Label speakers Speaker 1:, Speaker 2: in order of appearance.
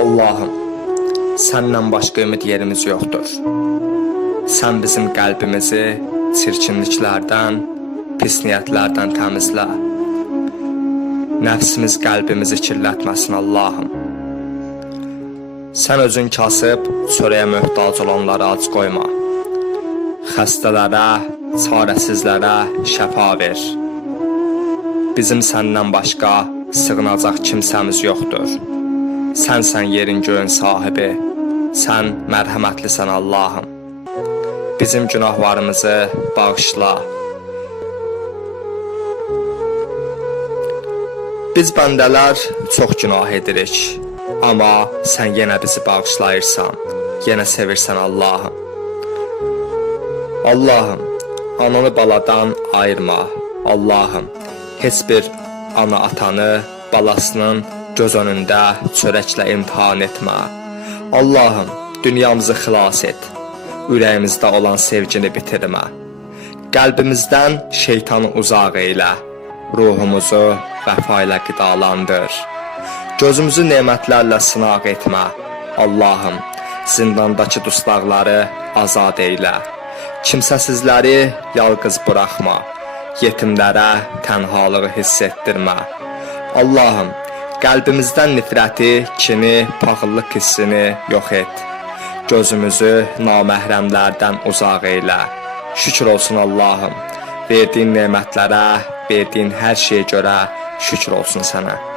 Speaker 1: Allah'ım, səndən başqa ümid yerimiz yoxdur. Sən bizim qəlbimizi çirkinliklərdən, pis niyyətlərdən təmizlə. Nəfsimiz qəlbimizi kirlətməsin Allahım. Sən özün kasıb, çörəyə möhtac olanlara ac qoyma. Xəstələrə, çarəsizlərə şəfa ver. Bizim səndən başqa sığınacaq kimsəmiz yoxdur. Sənsən yerin göyün sahibi. Sən mərhəmətlisən Allahım. Bizim günahlarımızı bağışla. Biz bəndələr çox günah edirik. Amma sən yenə bizi bağışlayırsan. Yenə sevirsən Allahım. Allahım, ananı baladan ayırma. Allahım, heç bir ana atanı balasının göz önündə çörəklə imtahan etmə. Allahım, dünyamızı xilas et. Ürəyimizdə olan sevgini bitirmə. Qəlbimizdən şeytanı uzaq eylə. Ruhumuzu vəfa ilə qidalandır. Gözümüzü nemətlərlə sınaq etmə. Allahım, zindandakı dustaqları azad eylə. Kimsəsizləri yalqız buraxma. Yetimlərə tənhalığı hiss etdirmə. Allahım, qəlbimizdən nifrəti, kini, paxıllıq hissini yox et. Gözümüzü naməhrəmlərdən uzaq eylə. Şükür olsun Allahım. Verdiyin nemətlərə, verdiyin hər şeyə görə şükür olsun sənə.